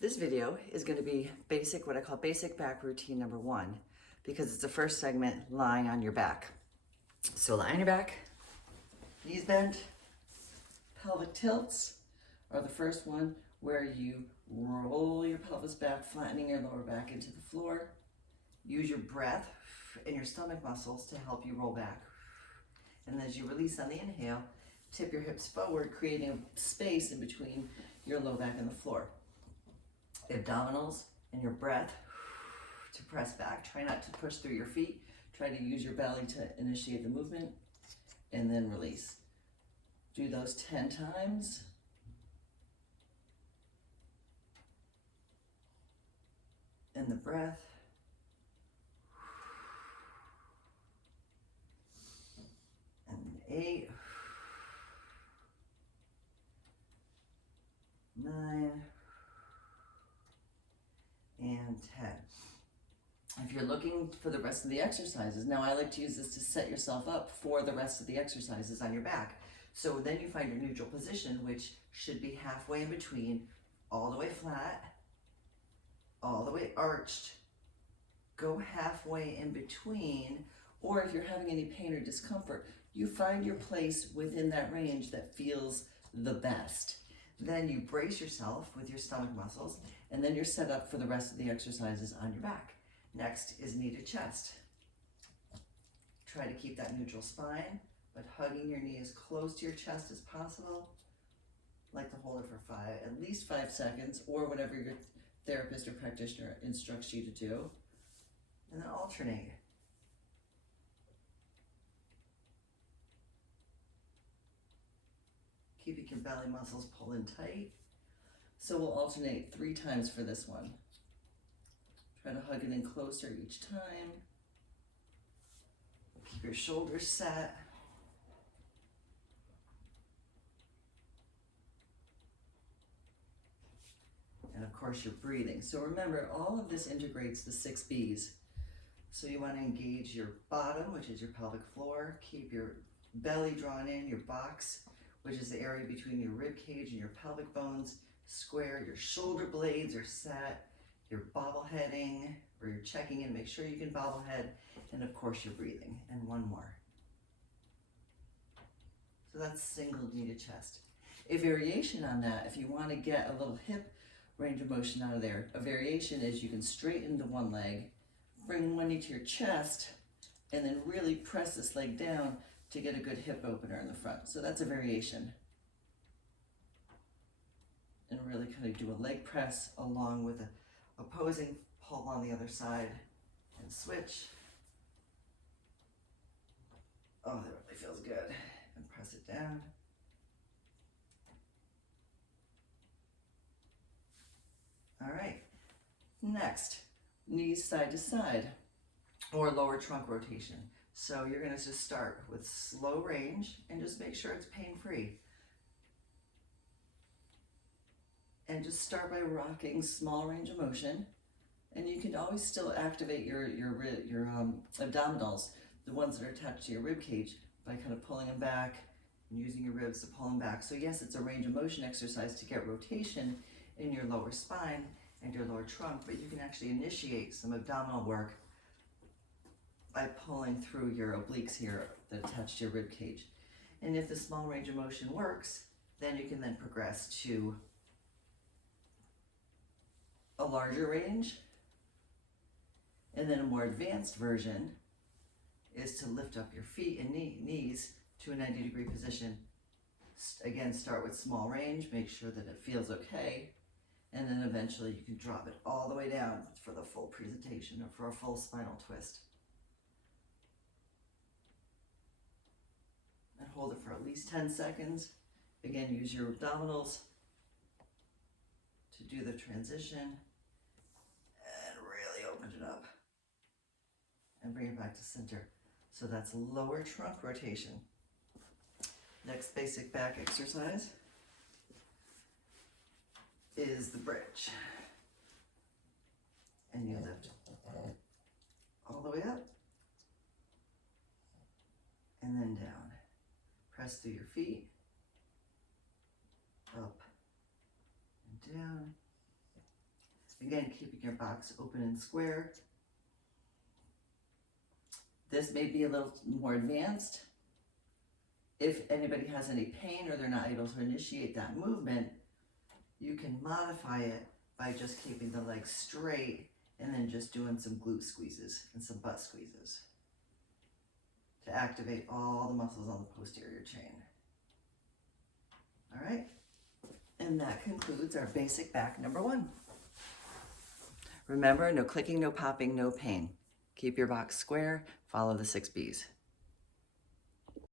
This video is going to be what I call basic back routine number 1, because it's the first segment lying on your back. So lie on your back, knees bent, pelvic tilts are the first one, where you roll your pelvis back, flattening your lower back into the floor. Use your breath and your stomach muscles to help you roll back. And as you release on the inhale, tip your hips forward, creating a space in between your low back and the floor. Abdominals and your breath to press back. Try not to push through your feet. Try to use your belly to initiate the movement and then release. Do those 10 times. And the breath. And 8, 9, and 10. If you're looking for the rest of the exercises, now I like to use this to set yourself up for the rest of the exercises on your back. So then you find your neutral position, which should be halfway in between, all the way flat, all the way arched, go halfway in between, or if you're having any pain or discomfort, you find your place within that range that feels the best. Then you brace yourself with your stomach muscles, and then you're set up for the rest of the exercises on your back. Next is knee to chest. Try to keep that neutral spine, but hugging your knee as close to your chest as possible. Like to hold it for at least 5 seconds, or whatever your therapist or practitioner instructs you to do. And then alternate. Keeping your belly muscles pulled in tight. So we'll alternate 3 times for this one. Try to hug it in closer each time. Keep your shoulders set. And of course you're breathing. So remember, all of this integrates the 6 B's. So you want to engage your bottom, which is your pelvic floor. Keep your belly drawn in, your box, which is the area between your rib cage and your pelvic bones, square. Your shoulder blades are set. You're bobbleheading, or you're checking in, make sure you can bobblehead, and of course you're breathing. And one more. So that's single knee to chest. A variation on that, if you want to get a little hip range of motion out of there, a variation is you can straighten the one leg, bring one knee to your chest, and then really press this leg down to get a good hip opener in the front. So that's a variation. And really kind of do a leg press along with a opposing pull on the other side and switch. Oh, that really feels good. And press it down. All right. Next, knees side to side or lower trunk rotation. So you're going to just start with slow range and just make sure it's pain-free. And just start by rocking small range of motion. And you can always still activate your abdominals, the ones that are attached to your rib cage, by kind of pulling them back and using your ribs to pull them back. So yes, it's a range of motion exercise to get rotation in your lower spine and your lower trunk, but you can actually initiate some abdominal work by pulling through your obliques here that attach to your rib cage. And if the small range of motion works, then you can then progress to a larger range. And then a more advanced version is to lift up your feet and knees to a 90-degree position. Again, start with small range, make sure that it feels okay, and then eventually you can drop it all the way down for the full presentation or for a full spinal twist. And hold it for at least 10 seconds. Again, use your abdominals to do the transition and really open it up and bring it back to center. So that's lower trunk rotation. Next basic back exercise is the bridge. And you lift all the way up and then down. Press through your feet, up and down, Again, keeping your box open and square. This may be a little more advanced. If anybody has any pain or they're not able to initiate that movement, you can modify it by just keeping the legs straight and then just doing some glute squeezes and some butt squeezes to activate all the muscles on the posterior chain. All right, and that concludes our basic back number 1. Remember, no clicking, no popping, no pain. Keep your box square, follow the 6 B's.